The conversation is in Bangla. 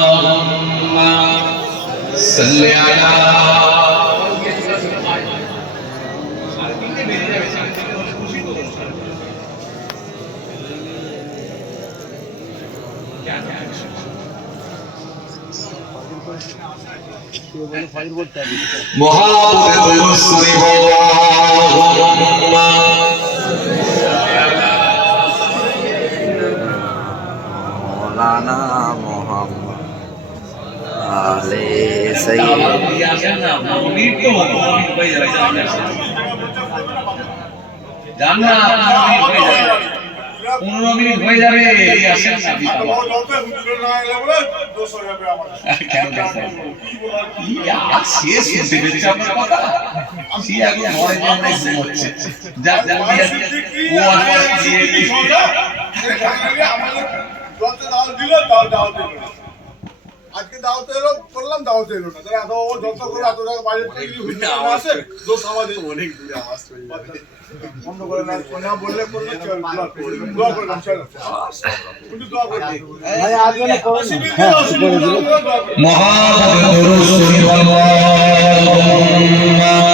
আল্লাহুম্মা সাল্লি আলা মহাপুরে দরুদ আল্লাহুম্মা মৌলানা মোহাম্মদ আলে সাইয়্যিদ জানা 15 মিনিট হয়ে যাবে এই আসেন না দিতে শেষ শুনতে পেরেছি আপনার কথা সে আগে ঘরে জন্য ঘুমোচ্ছে যা জলদি ও আজকে দাওয়াত এলো করলাম দাওয়াত এলো না তাহলে এত যত করে এত টাকা বাইরে থেকে আসে দোষ আমাদের অনেক দূরে আওয়াজ বন্ধ করে না কোনা বললে করলে চল দোয়া করলাম চল কিন্তু দোয়া করবে ভাই আজকে করুন মহান দরুদ আল্লাহুম্মা